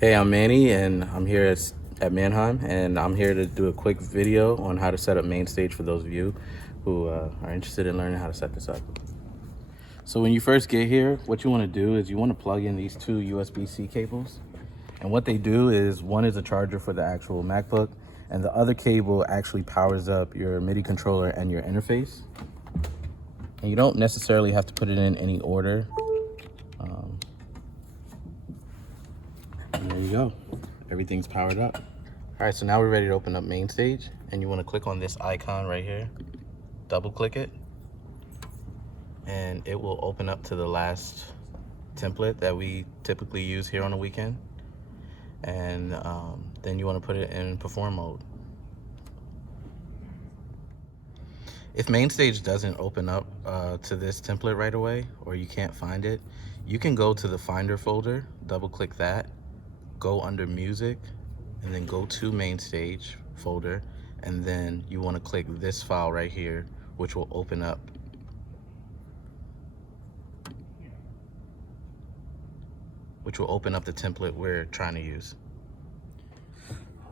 Hey, I'm Manny, and I'm here at Manheim, and I'm here to do a quick video on how to set up Mainstage for those of you who are interested in learning how to set this up. So when you first get here, what you want to do is you want to plug in these two USB-C cables. And what they do is one is a charger for the actual MacBook, and the other cable actually powers up your MIDI controller and your interface. And you don't necessarily have to put it in any order. And there you go. Everything's powered up. All right, so now we're ready to open up Mainstage, and you want to click on this icon right here. Double click it, and it will open up to the last template that we typically use here on the weekend. And then you want to put it in perform mode. If Mainstage doesn't open up to this template right away, or you can't find it, you can go to the Finder folder, double click that, go under Music, and then go to Mainstage folder, and then you want to click this file right here, which will open up. The template we're trying to use.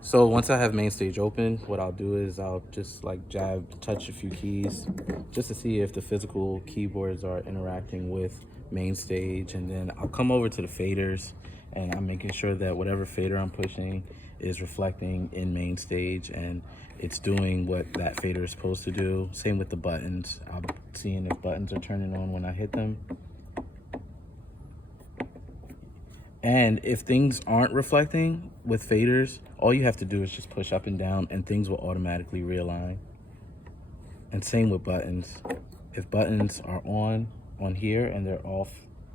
So once I have Mainstage open, what I'll do is I'll just touch a few keys just to see if the physical keyboards are interacting with Mainstage, and then I'll come over to the faders, and I'm making sure that whatever fader I'm pushing is reflecting in Mainstage and it's doing what that fader is supposed to do. Same with the buttons. I'm seeing if buttons are turning on when I hit them. And if things aren't reflecting with faders, all you have to do is just push up and down and things will automatically realign. And same with buttons. If buttons are on here and they're off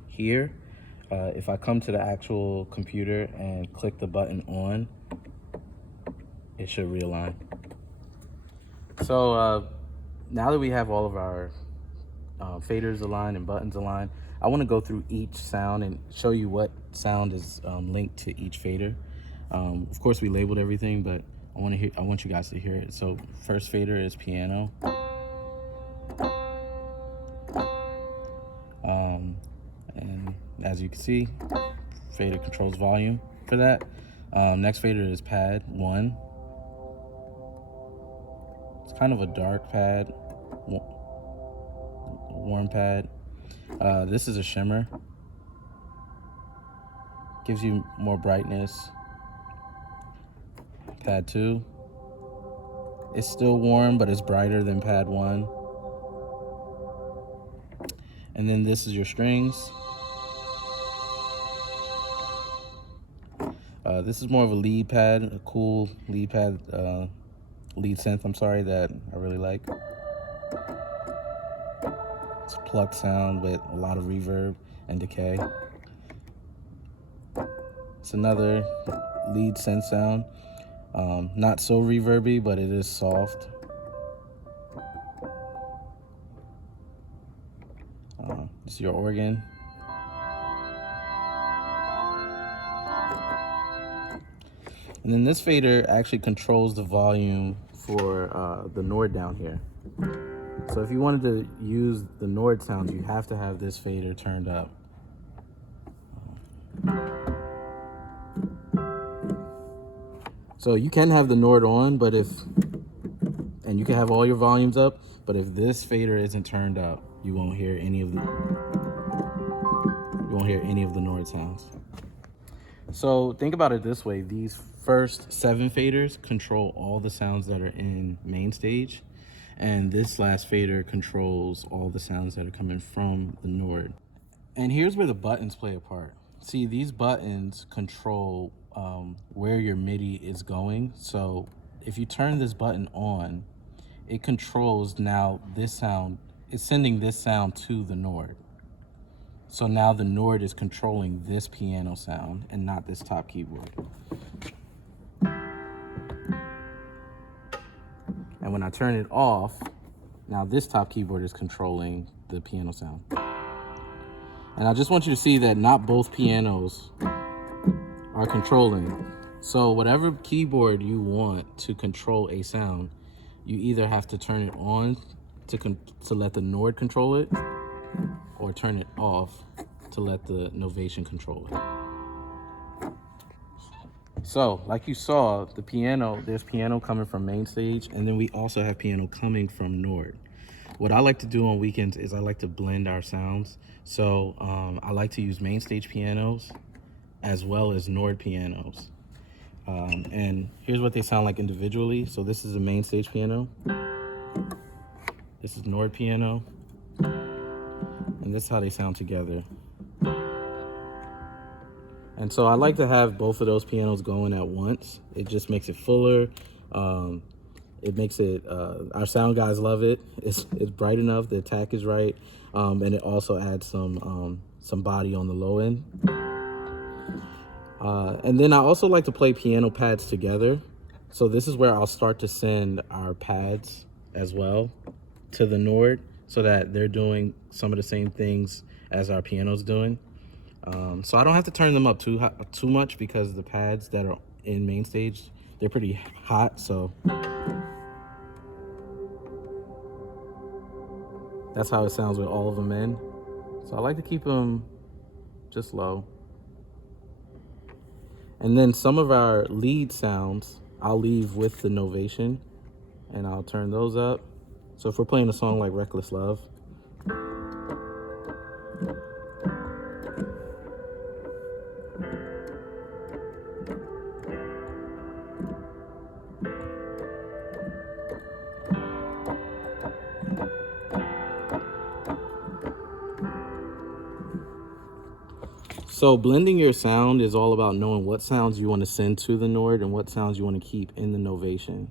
here, if I come to the actual computer and click the button on, it should realign. So now that we have all of our faders aligned and buttons aligned, I want to go through each sound and show you what sound is linked to each fader. Of course, we labeled everything, but I want you guys to hear it. So first fader is piano. And as you can see, fader controls volume for that. Next fader is pad 1. It's kind of a dark pad, warm pad. This is a shimmer. Gives you more brightness. Pad 2. It's still warm, but it's brighter than pad 1. And then this is your strings. This is more of a lead pad, a cool lead pad, lead synth, I'm sorry, that I really like. It's a plucked sound with a lot of reverb and decay. It's another lead synth sound. Not so reverby, but it is soft. This is your organ. And then this fader actually controls the volume for the Nord down here. So if you wanted to use the Nord sounds, you have to have this fader turned up. So you can have the Nord on, and you can have all your volumes up, but if this fader isn't turned up, you won't hear any of the Nord sounds. So think about it this way: these first 7 faders control all the sounds that are in Mainstage, and this last fader controls all the sounds that are coming from the Nord. And here's where the buttons play a part. See, these buttons control where your MIDI is going. So if you turn this button on, it controls now this sound. It's sending this sound to the Nord. So now the Nord is controlling this piano sound and not this top keyboard. And when I turn it off, now this top keyboard is controlling the piano sound. And I just want you to see that not both pianos are controlling. So whatever keyboard you want to control a sound, you either have to turn it on to let the Nord control it, or turn it off to let the Novation control it. So, like you saw, the piano, there's piano coming from Mainstage, and then we also have piano coming from Nord. What I like to do on weekends is I like to blend our sounds. So I like to use Mainstage pianos as well as Nord pianos. And here's what they sound like individually. So this is a Mainstage piano. This is Nord piano. And this is how they sound together. And so I like to have both of those pianos going at once. It just makes it fuller. It makes it, our sound guys love it. It's bright enough, the attack is right. And it also adds some body on the low end. And then I also like to play piano pads together. So this is where I'll start to send our pads as well to the Nord so that they're doing some of the same things as our piano's doing. So I don't have to turn them up too much because the pads that are in Mainstage, they're pretty hot, so that's how it sounds with all of them in. So I like to keep them just low. And then some of our lead sounds, I'll leave with the Novation, and I'll turn those up. So if we're playing a song like Reckless Love, so blending your sound is all about knowing what sounds you want to send to the Nord and what sounds you want to keep in the Novation.